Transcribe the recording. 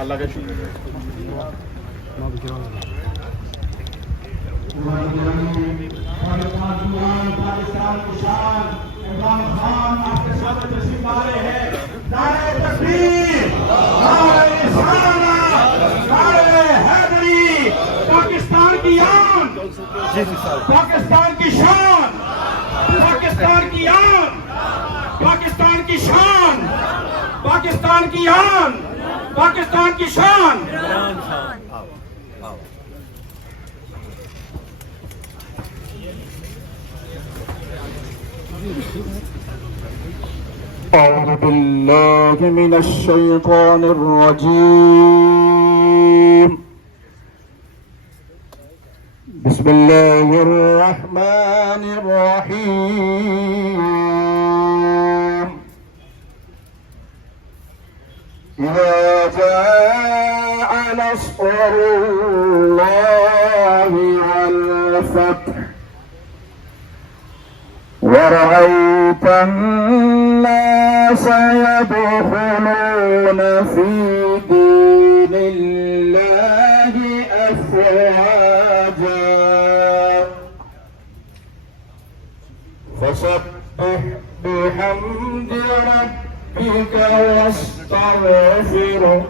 আল্লাহকে শুকর। पाकिस्तान की शान इमरान खान आपके साथ तशरीफ ला रहे हैं। नारे तकबीर, नारे रिसालत, नारे हैदरी, पाकिस्तान की आन, पाकिस्तान की शान, पाकिस्तान की आन, पाकिस्तान की शान, पाकिस्तान की आन, पाकिस्तान की शान। أعوذ بالله من الشيطان الرجيم. بسم الله الرحمن الرحيم. إذا جاء نصر الله والفتح ورأيت الناس يدخلون في دين الله أفواجا فسبح بحمد ربك واستغفره